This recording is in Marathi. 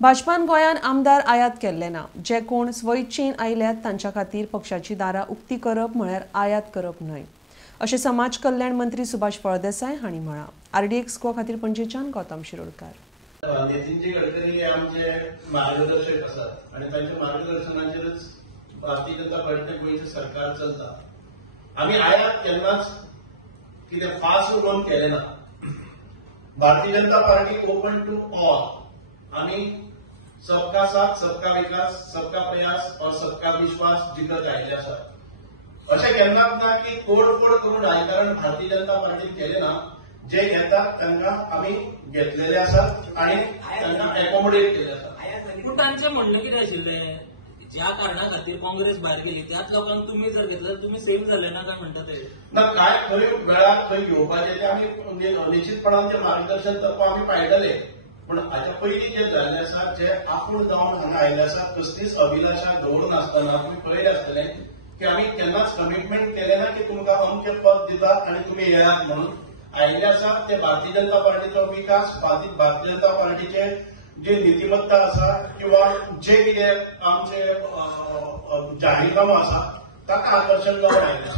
भाजपान गोंयान आमदार आयात केल्ले ना। जे कोण स्वइच्छेन आयल्यात तांच्या खातीर पक्षाची दारां उक्ती करप म्हळ्यार आयात करप न्हय, अशें समाज कल्याण मंत्री सुभाष फळदेसाय हांणी म्हळां। RDX गो खातीर पणजेच्यान गौतम शिरोडकार। नितीन गडकरी हे आमचे मार्गदर्शक आसात आणि तांच्या मार्गदर्शनाचेरच भारतीय जनता पार्टी गोंयचें सरकार चलता। आमी आयात केन्नाच कितें फास उलोवन केलें ना। Bharatiya Janata party open to all आनी सबका साथ सबका विकास सबका प्रयास और सबका विश्वास जिखत आयिल्ले आसात। अशें केन्नाच ना की तोडफोड करून राजकारण भारतीय जनता पार्टीन केलें ना। जे घेतात तांकां आमी घेतलेले आसात आणि तांकां एकोमोडेट केले आसात। पूण तांचें म्हणणें कितें आशिल्लें, ज्या कारणां खातीर काँग्रेस भायर गेली त्याच लोकांक तुमी जर घेतलं तर तुमी सेफ जाले ना काय म्हणटा ते? ना काय खंय वेळार खंय घेवपाचें तें आमी निश्चितपणान तें मार्गदर्शन तत्व आमी पाळटले। पूण हाच्या पयलीं जे जाल्लें आसा, जे आपूण जावन हांगा आयिल्ले आसा, कसलीच अभिलाषा दवरनासतना तुमी पळयलें आसतलें की आमी केन्नाच कमिटमेंट केलें ना की तुमकां अमकें पद दितात आनी तुमी येयात म्हणून। आयिल्ले आसात ते भारतीय जनता पार्टीचो विकास, भारतीय जनता पार्टीचे जे नीतिमत्ता आसा किंवा जे कितें आमचे जाहीरनामो आसा ताका आकर्शण जावन आयिल्ले आसा।